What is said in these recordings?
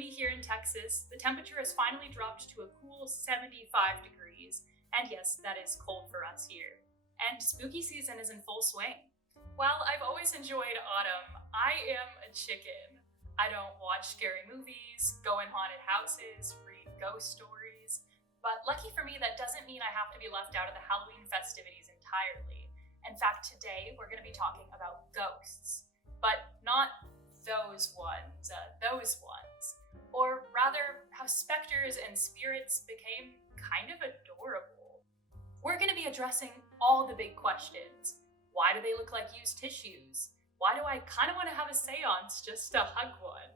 gloomy here in Texas. The temperature has finally dropped to a cool 75 degrees. And yes, that is cold for us here. And spooky season is in full swing. While I've always enjoyed autumn, I am a chicken. I don't watch scary movies, go in haunted houses, read ghost stories. But lucky for me, that doesn't mean I have to be left out of the Halloween festivities entirely. In fact, today we're going to be talking about ghosts. But not those ones. Or rather, how specters and spirits became kind of adorable. We're going to be addressing all the big questions. Why do they look like used tissues? Why do I kind of want to have a seance just to hug one?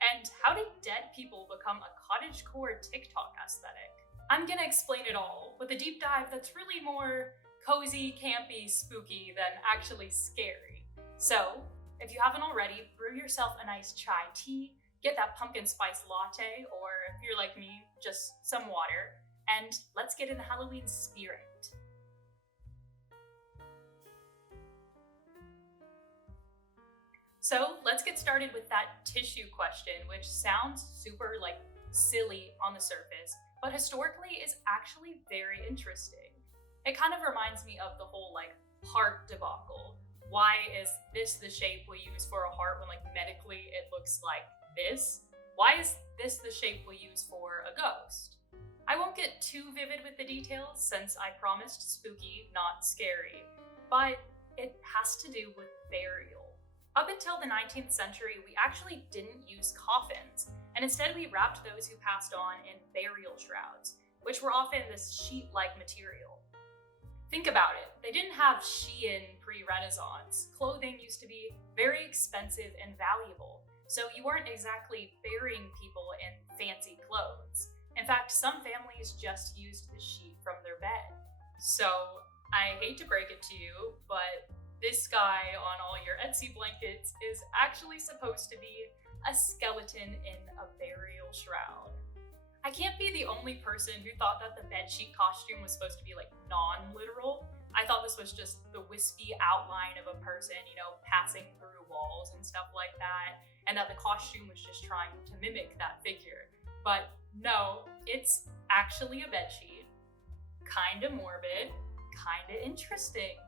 And how did dead people become a cottagecore TikTok aesthetic? I'm going to explain it all with a deep dive that's really more cozy, campy, spooky than actually scary. So, if you haven't already, brew yourself a nice chai tea, get that pumpkin spice latte, or if you're like me, just some water, and let's get in the Halloween spirit. So let's get started with that tissue question, which sounds super silly on the surface, but historically is actually very interesting. It kind of reminds me of the whole heart debacle. Why is this the shape we use for a heart when medically it looks like this? Why is this the shape we use for a ghost? I won't get too vivid with the details since I promised spooky, not scary, but it has to do with burial. Up until the 19th century, we actually didn't use coffins, and instead we wrapped those who passed on in burial shrouds, which were often this sheet-like material. Think about it, they didn't have Shein pre-Renaissance. Clothing used to be very expensive and valuable, so you weren't exactly burying people in fancy clothes. In fact, some families just used the sheet from their bed. So, I hate to break it to you, but this guy on all your Etsy blankets is actually supposed to be a skeleton in a burial shroud. I can't be the only person who thought that the bedsheet costume was supposed to be non-literal. I thought this was just the wispy outline of a person, passing through walls and stuff like that, and that the costume was just trying to mimic that figure. But no, it's actually a bedsheet. Kinda morbid, kinda interesting.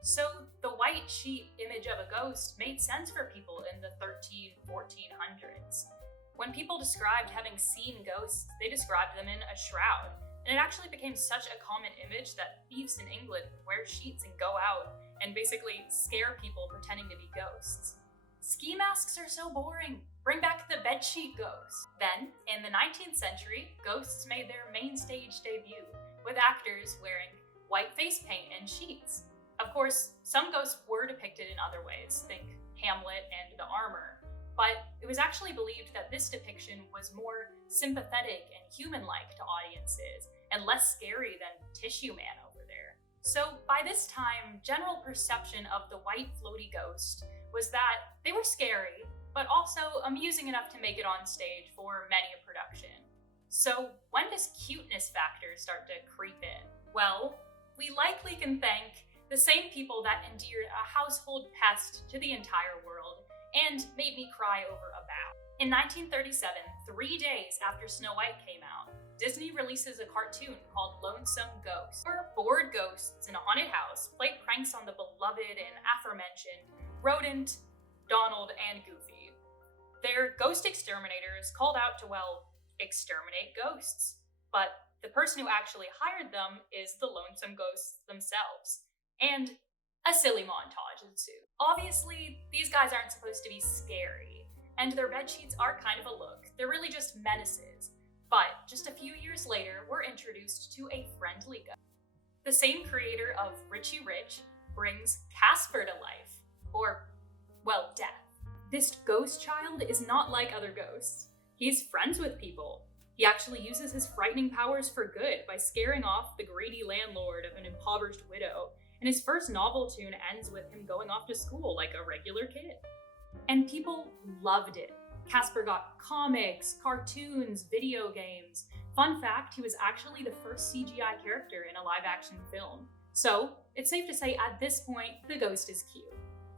So the white sheet image of a ghost made sense for people in the 1400s. When people described having seen ghosts, they described them in a shroud, and it actually became such a common image that thieves in England would wear sheets and go out and basically scare people pretending to be ghosts. Ski masks are so boring. Bring back the bedsheet ghost. Then, in the 19th century, ghosts made their main stage debut, with actors wearing white face paint and sheets. Of course, some ghosts were depicted in other ways, think Hamlet and the Armor, but it was actually believed that this depiction was more sympathetic and human-like to audiences, and less scary than Tissue Man over there. So by this time, general perception of the white floaty ghost was that they were scary, but also amusing enough to make it on stage for many a production. So when does cuteness factor start to creep in? Well, we likely can thank the same people that endeared a household pest to the entire world and made me cry over a bow. In 1937, 3 days after Snow White came out, Disney releases a cartoon called Lonesome Ghost, where bored ghosts in a haunted house play pranks on the beloved and aforementioned rodent, Donald, and Goofy. Their ghost exterminators called out to, exterminate ghosts. But the person who actually hired them is the lonesome ghosts themselves. And a silly montage ensued. Obviously, these guys aren't supposed to be scary, and their bedsheets are kind of a look. They're really just menaces. But just a few years later, we're introduced to a friendly ghost. The same creator of Richie Rich brings Casper to life, or, death. This ghost child is not like other ghosts. He's friends with people. He actually uses his frightening powers for good by scaring off the greedy landlord of an impoverished widow, and his first novel tune ends with him going off to school like a regular kid. And people loved it. Casper got comics, cartoons, video games. Fun fact, he was actually the first CGI character in a live-action film. So, it's safe to say at this point, the ghost is cute.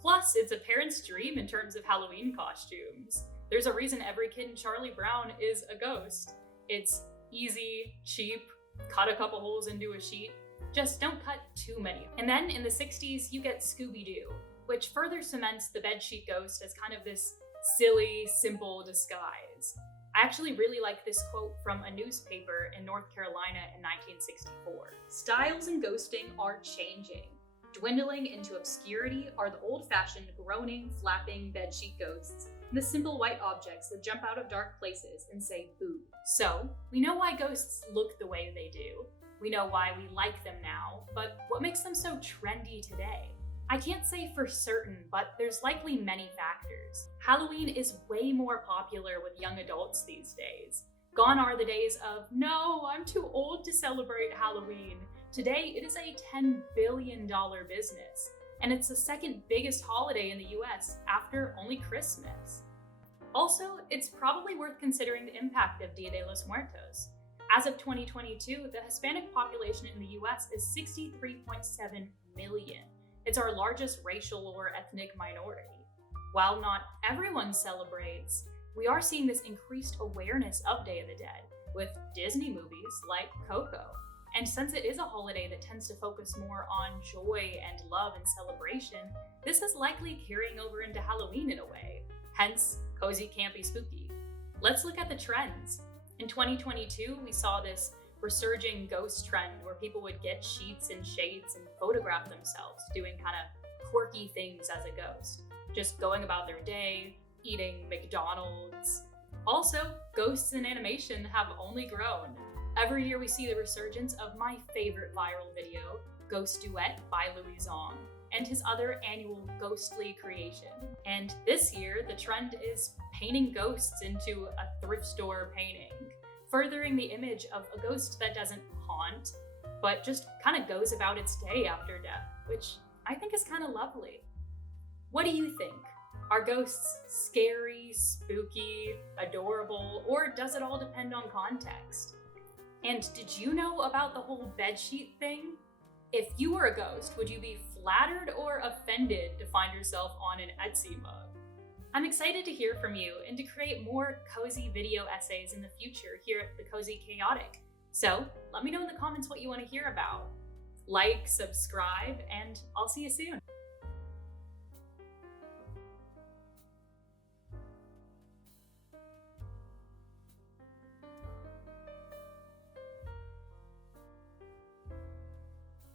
Plus, it's a parent's dream in terms of Halloween costumes. There's a reason every kid in Charlie Brown is a ghost. It's easy, cheap, cut a couple holes into a sheet. Just don't cut too many. And then in the 60s, you get Scooby-Doo, which further cements the bedsheet ghost as kind of this silly, simple disguise. I actually really like this quote from a newspaper in North Carolina in 1964. "Styles in ghosting are changing. Dwindling into obscurity are the old-fashioned groaning, flapping bedsheet ghosts, and the simple white objects that jump out of dark places and say boo." So, we know why ghosts look the way they do. We know why we like them now, but what makes them so trendy today? I can't say for certain, but there's likely many factors. Halloween is way more popular with young adults these days. Gone are the days of, "No, I'm too old to celebrate Halloween." Today, it is a $10 billion business, and it's the second biggest holiday in the US after only Christmas. Also, it's probably worth considering the impact of Dia de los Muertos. As of 2022, the Hispanic population in the US is 63.7 million. It's our largest racial or ethnic minority. While not everyone celebrates, we are seeing this increased awareness of Day of the Dead with Disney movies like Coco. And since it is a holiday that tends to focus more on joy and love and celebration, this is likely carrying over into Halloween in a way. Hence, cozy, campy, spooky. Let's look at the trends. In 2022, we saw this resurging ghost trend where people would get sheets and shades and photograph themselves doing kind of quirky things as a ghost, just going about their day, eating McDonald's. Also, ghosts in animation have only grown. Every year we see the resurgence of my favorite viral video, Ghost Duet by Louis Zong, and his other annual ghostly creation. And this year, the trend is painting ghosts into a thrift store painting, furthering the image of a ghost that doesn't haunt, but just kind of goes about its day after death, which I think is kind of lovely. What do you think? Are ghosts scary, spooky, adorable, or does it all depend on context? And did you know about the whole bedsheet thing? If you were a ghost, would you be flattered or offended to find yourself on an Etsy mug? I'm excited to hear from you and to create more cozy video essays in the future here at The Cozy Chaotic. So let me know in the comments what you want to hear about. Like, subscribe, and I'll see you soon.